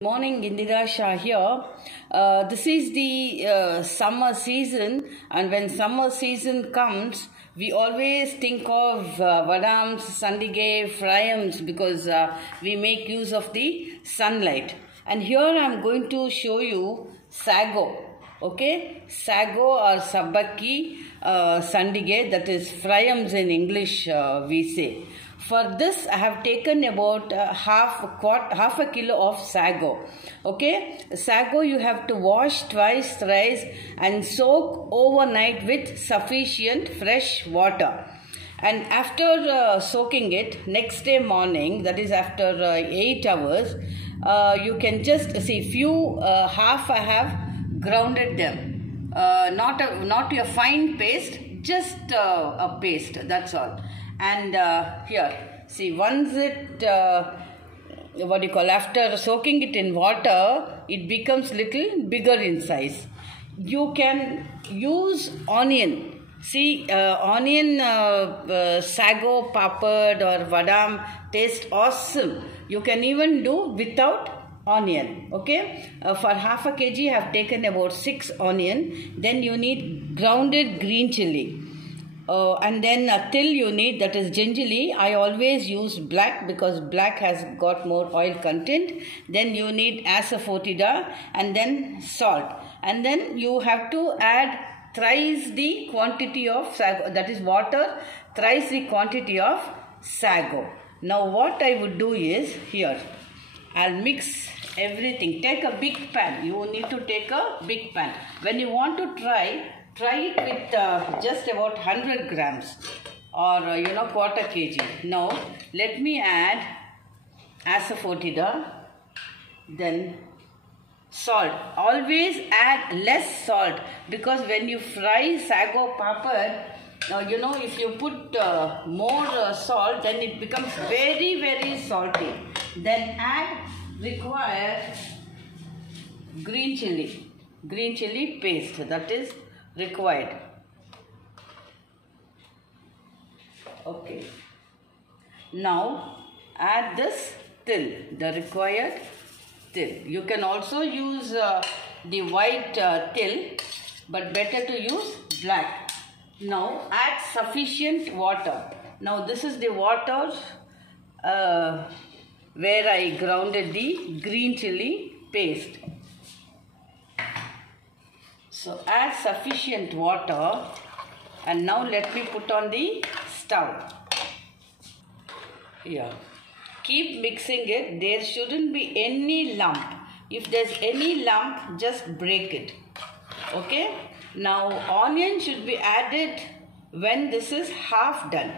Morning, Indira Shah here. This is the summer season, and when summer season comes, we always think of vadams, sandige, fryams because we make use of the sunlight. And here I am going to show you sago. Okay, sago or sabaki sandige, that is fryams in English we say. For this, I have taken about half a kilo of sago. Okay, sago you have to wash twice, thrice, and soak overnight with sufficient fresh water. And after soaking it, next day morning, that is after 8 hours, you can just see half I have grounded them. Not a fine paste, just a paste. That's all. And here, see, once it, after soaking it in water, it becomes little bigger in size. You can use onion. See, onion sago, papad or vadam taste awesome. You can even do without onion. Okay, for half a kg, I have taken about 6 onion. Then you need grounded green chili. And then till you need, that is gingerly. I always use black because black has got more oil content. Then you need asafoetida and then salt. And then you have to add thrice the quantity of sago, that is water, thrice the quantity of sago. Now what I would do is, here, I'll mix everything. Take a big pan. You need to take a big pan. When you want to try it with just about 100 grams or quarter kg. Now let me add asafoetida, then salt. Always add less salt because when you fry sago papad, if you put more salt, then it becomes very, very salty. Then require green chili paste, that is required. Okay. Now add this till, the required till. You can also use the white till, but better to use black. Now add sufficient water. Now this is the water where I grounded the green chili paste. So add sufficient water, and now let me put on the stove. Here. Keep mixing it. There shouldn't be any lump. If there's any lump, just break it. Okay. Now onion should be added when this is half done.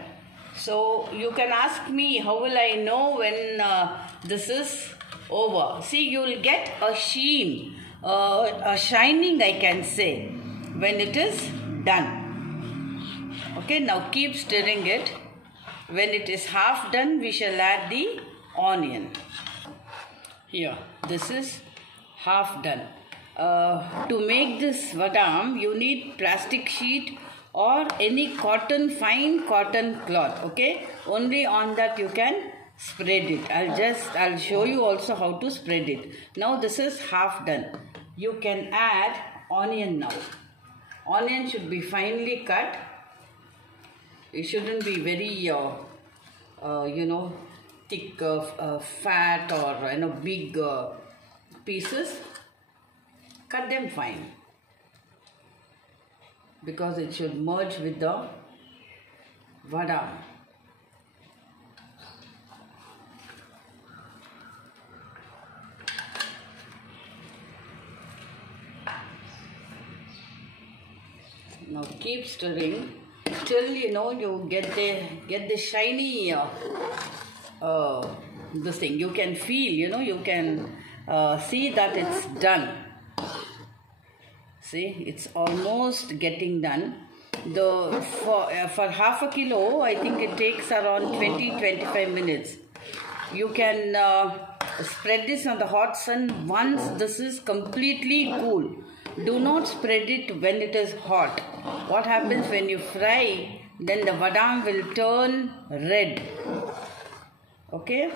So you can ask me, how will I know when this is over? See, you will get a sheen. A shining, I can say, when it is done. Okay, now keep stirring it. When it is half done, we shall add the onion. Here, this is half done. To make this vadam, you need plastic sheet or any fine cotton cloth. Okay, only on that you can spread it. I'll show you also how to spread it. Now this is half done. You can add onion now. Onion should be finely cut. It shouldn't be very, thick, fat or big pieces. Cut them fine because it should merge with the vadam. Now keep stirring till you get the shiny this thing. You can feel, you can see that it's done. See, it's almost getting done. For half a kilo, I think it takes around 20-25 minutes. You can spread this on the hot sun once this is completely cool. Do not spread it when it is hot. What happens when you fry, then the vadam will turn red. Okay,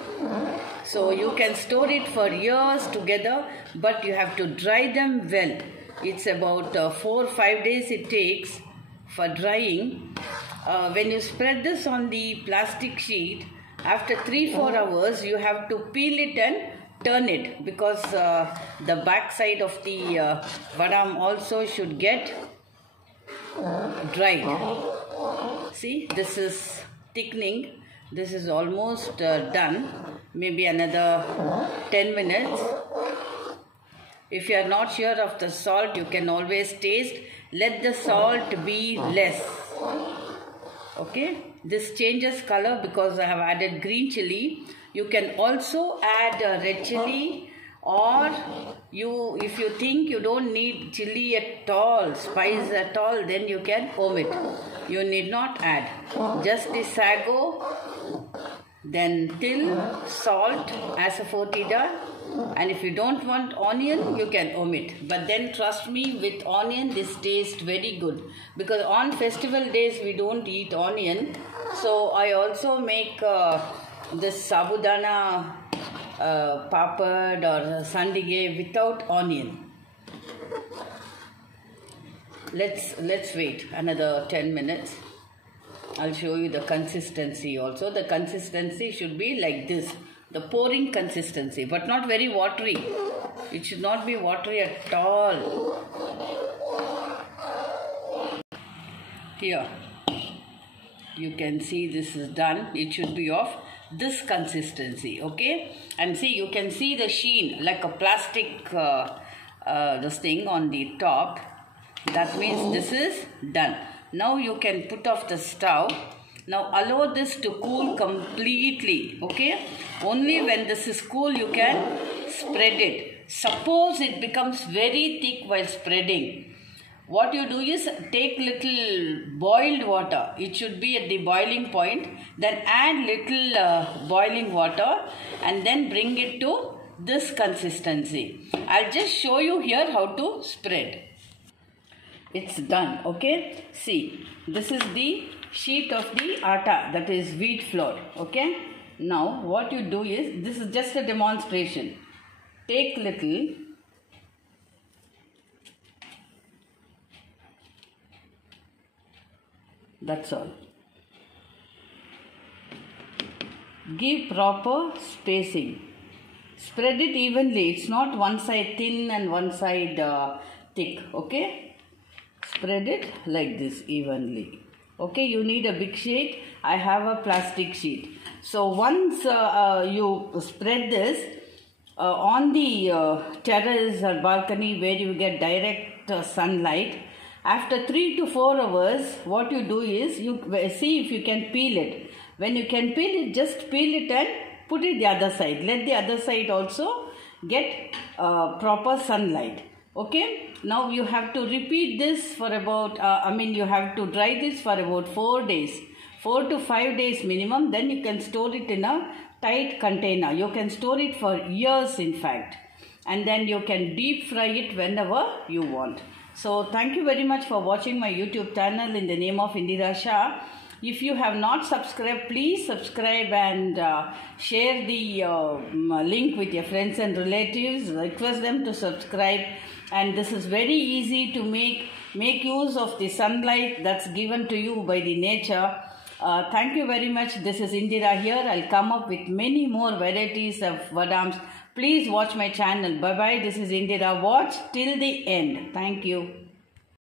so you can store it for years together, but you have to dry them well. It's about 4 or 5 days it takes for drying. When you spread this on the plastic sheet, after 3-4 hours you have to peel it and turn it, because the back side of the vadam also should get dried. See, this is thickening. This is almost done. Maybe another 10 minutes. If you are not sure of the salt, you can always taste. Let the salt be less. Okay, this changes color because I have added green chili. You can also add red chili, or if you think you don't need chili at all, spice at all, then you can omit. You need not add. Just the sago, then till, salt, asafoetida, and if you don't want onion, you can omit. But then trust me, with onion this tastes very good, because on festival days we don't eat onion. So I also make this sabudana papad or sandige without onion. Let's wait another 10 minutes. I'll show you the consistency also. The consistency should be like this, the pouring consistency, but not very watery. It should not be watery at all. Here, you can see this is done. It should be of this consistency, okay? And see, you can see the sheen like a plastic this thing on the top. That means this is done. Now you can put off the stove. Now allow this to cool completely, okay? Only when this is cool you can spread it. Suppose it becomes very thick while spreading, what you do is take little boiled water. It should be at the boiling point. Then add little boiling water and then bring it to this consistency. I'll just show you here how to spread. It's done, okay? See, this is the sheet of the atta, that is wheat flour, okay? Now what you do is, this is just a demonstration. Take little, that's all. Give proper spacing. Spread it evenly. It's not one side thin and one side thick, okay? Spread it like this evenly. Okay, you need a big sheet. I have a plastic sheet. So once you spread this on the terrace or balcony where you get direct sunlight, after 3 to 4 hours, what you do is, you see if you can peel it. When you can peel it, just peel it and put it the other side. Let the other side also get proper sunlight. Okay, now you have to repeat this for about, you have to dry this for about 4 days. 4 to 5 days minimum. Then you can store it in a tight container. You can store it for years in fact. And then you can deep fry it whenever you want. So thank you very much for watching my YouTube channel in the name of Indira Shah. If you have not subscribed, please subscribe and share the link with your friends and relatives. Request them to subscribe. And this is very easy to make use of the sunlight that's given to you by the nature. Thank you very much. This is Indira here. I'll come up with many more varieties of vadams. Please watch my channel. Bye-bye. This is Indira. Watch till the end. Thank you.